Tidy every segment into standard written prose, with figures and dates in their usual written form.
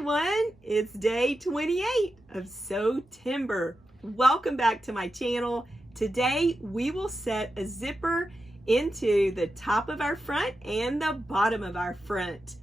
everyone, it's day 28 of Sewtember. Welcome back to my channel. Today we will set a zipper into the top of our front and the bottom of our front.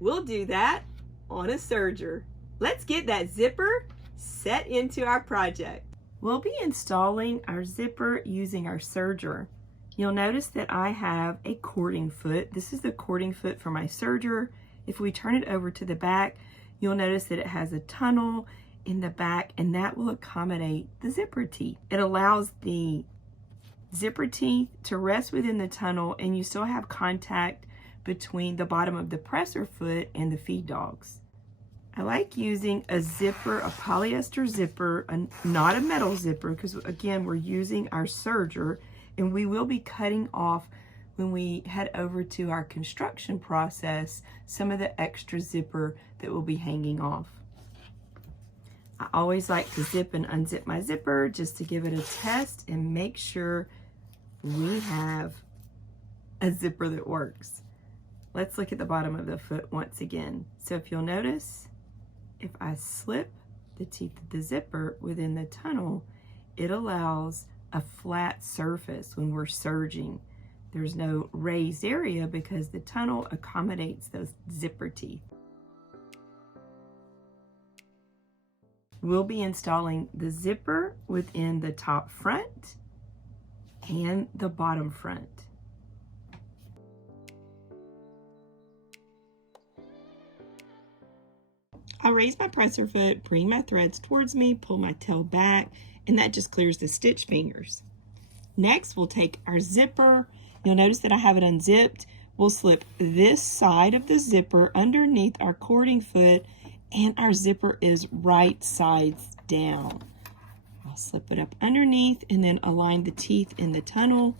We'll do that on a serger. Let's get that zipper set into our project. We'll be installing our zipper using our serger. You'll notice that I have a cording foot. This is the cording foot for my serger. If we turn it over to the back, you'll notice that it has a tunnel in the back, and that will accommodate the zipper teeth. It allows the zipper teeth to rest within the tunnel, and you still have contact between the bottom of the presser foot and the feed dogs. I like using a zipper, a polyester zipper, not a metal zipper, because again, we're using our serger, and we will be cutting off when we head over to our construction process some of the extra zipper that will be hanging off. I always like to zip and unzip my zipper just to give it a test and make sure we have a zipper that works. Let's look at the bottom of the foot once again. So if you'll notice, if I slip the teeth of the zipper within the tunnel, it allows a flat surface when we're serging. There's no raised area because the tunnel accommodates those zipper teeth. We'll be installing the zipper within the top front and the bottom front. I raise my presser foot, bring my threads towards me, pull my tail back, and that just clears the stitch fingers. Next, we'll take our zipper. You'll notice that I have it unzipped. We'll slip this side of the zipper underneath our cording foot, and our zipper is right sides down. I'll slip it up underneath and then align the teeth in the tunnel.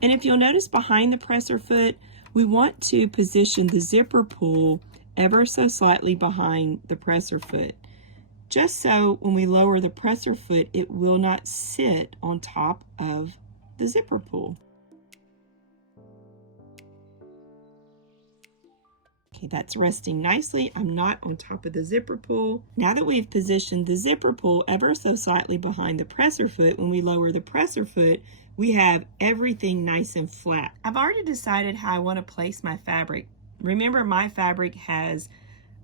And if you'll notice behind the presser foot, we want to position the zipper pull ever so slightly behind the presser foot, just so when we lower the presser foot, it will not sit on top of the zipper pull. Okay, that's resting nicely. I'm not on top of the zipper pull. Now that we've positioned the zipper pull ever so slightly behind the presser foot, when we lower the presser foot, we have everything nice and flat. I've already decided how I want to place my fabric. Remember, my fabric has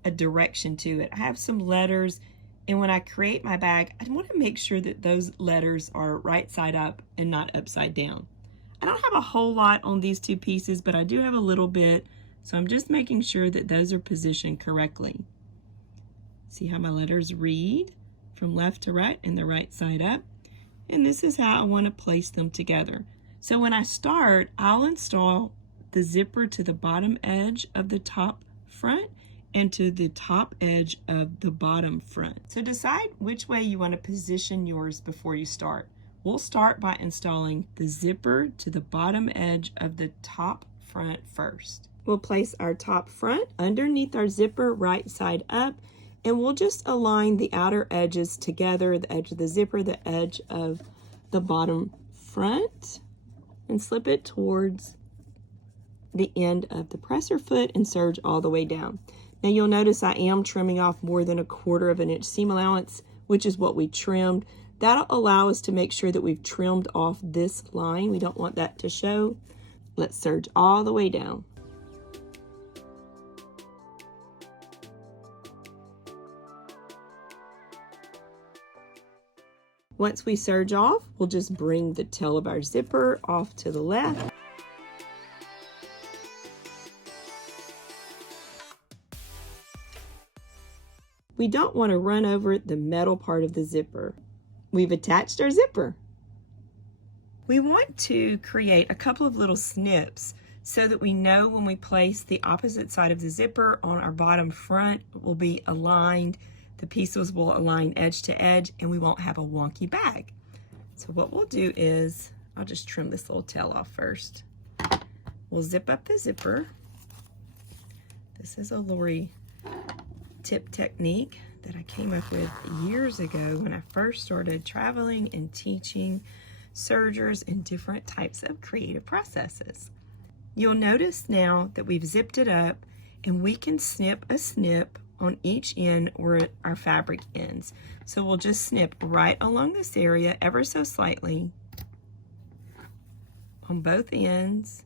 a direction to it. I have some letters, and when I create my bag, I want to make sure that those letters are right side up and not upside down. I don't have a whole lot on these two pieces, but I do have a little bit. So I'm just making sure that those are positioned correctly. See how my letters read from left to right and the right side up? And this is how I want to place them together. So when I start, I'll install the zipper to the bottom edge of the top front and to the top edge of the bottom front. So decide which way you want to position yours before you start. We'll start by installing the zipper to the bottom edge of the top front first. We'll place our top front underneath our zipper right side up, and we'll just align the outer edges together, the edge of the zipper, the edge of the bottom front, and slip it towards the end of the presser foot and serge all the way down. Now you'll notice I am trimming off more than 1/4 of an inch seam allowance, which is what we trimmed. That'll allow us to make sure that we've trimmed off this line. We don't want that to show. Let's serge all the way down. Once we serge off, we'll just bring the tail of our zipper off to the left. We don't want to run over the metal part of the zipper. We've attached our zipper. We want to create a couple of little snips so that we know when we place the opposite side of the zipper on our bottom front, it will be aligned. The pieces will align edge to edge, and we won't have a wonky bag. So what we'll do is, I'll just trim this little tail off first. We'll zip up the zipper. This is a Lori tip technique that I came up with years ago when I first started traveling and teaching sergers and different types of creative processes. You'll notice now that we've zipped it up, and we can snip a snip on each end where our fabric ends. So we'll just snip right along this area ever so slightly on both ends.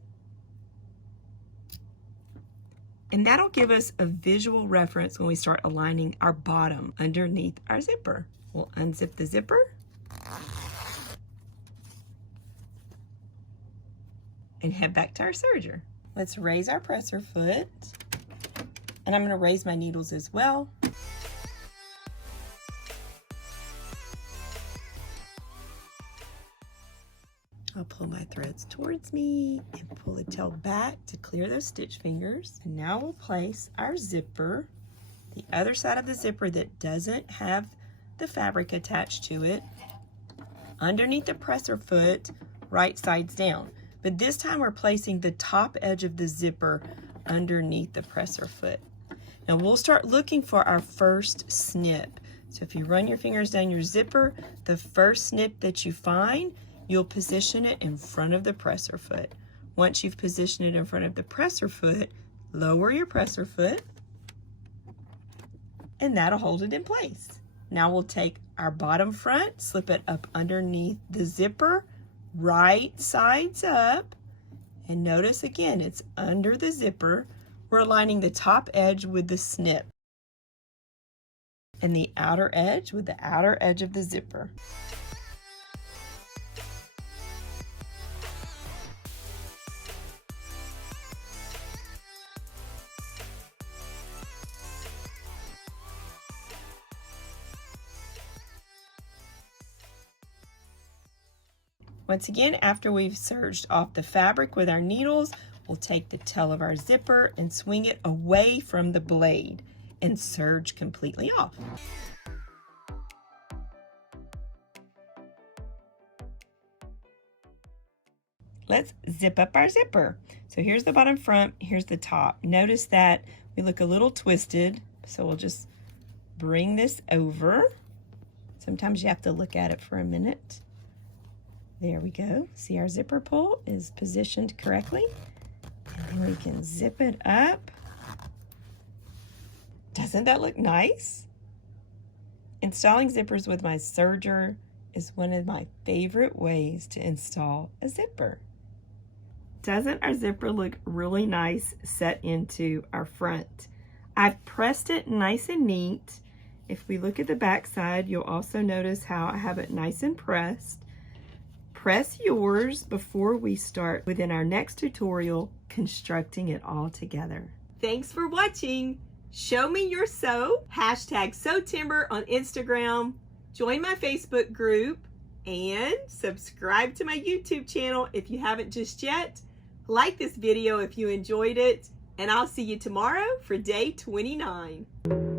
And that'll give us a visual reference when we start aligning our bottom underneath our zipper. We'll unzip the zipper and head back to our serger. Let's raise our presser foot. And I'm going to raise my needles as well. I'll pull my threads towards me and pull the tail back to clear those stitch fingers. And now we'll place our zipper, the other side of the zipper that doesn't have the fabric attached to it, underneath the presser foot, right sides down. But this time we're placing the top edge of the zipper underneath the presser foot. Now we'll start looking for our first snip. So if you run your fingers down your zipper, the first snip that you find, you'll position it in front of the presser foot. Once you've positioned it in front of the presser foot, lower your presser foot, and that'll hold it in place. Now we'll take our bottom front, slip it up underneath the zipper, right sides up, and notice again, it's under the zipper. We're aligning the top edge with the snip and the outer edge with the outer edge of the zipper. Once again, after we've serged off the fabric with our needles, we'll take the tail of our zipper and swing it away from the blade and serge completely off. Let's zip up our zipper. So here's the bottom front, here's the top. Notice that we look a little twisted, so we'll just bring this over. Sometimes you have to look at it for a minute. There we go. See, our zipper pull is positioned correctly. And then we can zip it up. Doesn't that look nice? Installing zippers with my serger is one of my favorite ways to install a zipper. Doesn't our zipper look really nice set into our front? I've pressed it nice and neat. If we look at the back side, you'll also notice how I have it nice and pressed. Press yours before we start within our next tutorial, constructing it all together. Thanks for watching. Show me your sew, #Sewtember on Instagram, join my Facebook group, and subscribe to my YouTube channel if you haven't just yet. Like this video if you enjoyed it, and I'll see you tomorrow for day 29.